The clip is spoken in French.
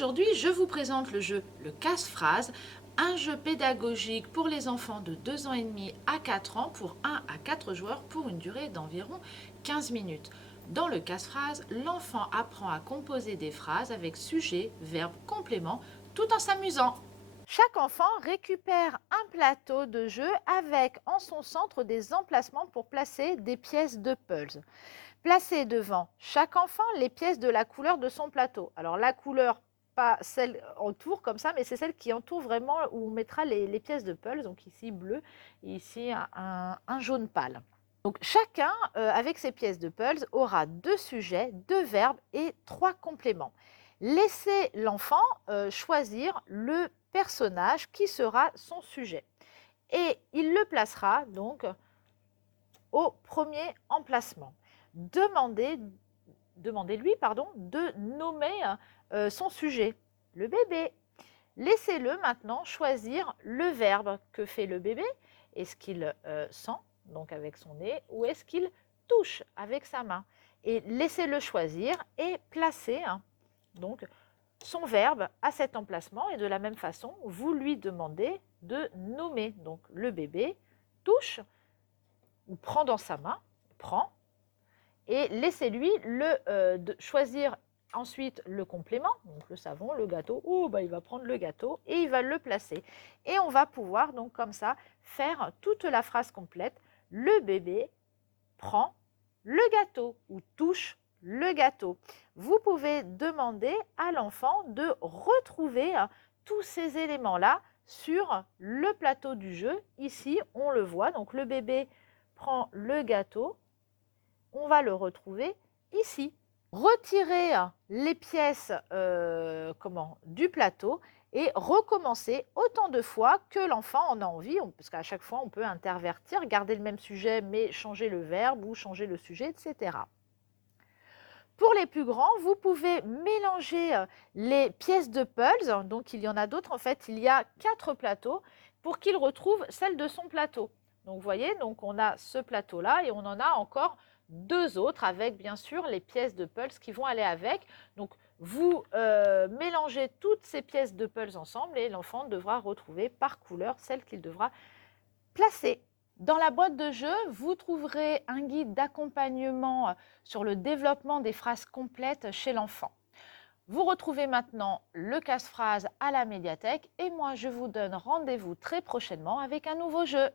Aujourd'hui, je vous présente le jeu Le Casse-Phrase, un jeu pédagogique pour les enfants de 2 ans et demi à 4 ans pour 1 à 4 joueurs pour une durée d'environ 15 minutes. Dans le casse-phrase, l'enfant apprend à composer des phrases avec sujet, verbe, complément, tout en s'amusant. Chaque enfant récupère un plateau de jeu avec en son centre des emplacements pour placer des pièces de puzzle. Placez devant chaque enfant les pièces de la couleur de son plateau. Alors la couleur, pas celle autour comme ça, mais c'est celle qui entoure vraiment où on mettra les pièces de puzzle. Donc ici bleu, et ici un jaune pâle. Donc chacun, avec ses pièces de puzzle, aura 2 sujets, 2 verbes et 3 compléments. Laissez l'enfant choisir le personnage qui sera son sujet. Et il le placera donc au premier emplacement. Demandez-lui de nommer son sujet, le bébé. Laissez-le maintenant choisir le verbe. Que fait le bébé? Est-ce qu'il sent, donc avec son nez, ou est-ce qu'il touche avec sa main? Et laissez-le choisir et placer donc son verbe à cet emplacement. Et de la même façon, vous lui demandez de nommer. Donc le bébé touche ou prend dans sa main, prend, et laissez-lui choisir ensuite le complément, donc le savon, le gâteau. Il va prendre le gâteau et il va le placer. Et on va pouvoir donc comme ça faire toute la phrase complète. Le bébé prend le gâteau ou touche le gâteau. Vous pouvez demander à l'enfant de retrouver tous ces éléments-là sur le plateau du jeu. Ici, on le voit, donc le bébé prend le gâteau, on va le retrouver ici. Retirez les pièces du plateau et recommencer autant de fois que l'enfant en a envie, parce qu'à chaque fois on peut intervertir, garder le même sujet mais changer le verbe ou changer le sujet, etc. Pour les plus grands, vous pouvez mélanger les pièces de puzzle, donc il y en a d'autres, en fait il y a 4 plateaux, pour qu'il retrouve celle de son plateau. Donc vous voyez, donc on a ce plateau-là et on en a encore 2 autres avec bien sûr les pièces de puzzle qui vont aller avec. Donc vous mélangez toutes ces pièces de puzzle ensemble et l'enfant devra retrouver par couleur celle qu'il devra placer. Dans la boîte de jeu, vous trouverez un guide d'accompagnement sur le développement des phrases complètes chez l'enfant. Vous retrouvez maintenant le casse-phrase à la médiathèque et moi je vous donne rendez-vous très prochainement avec un nouveau jeu.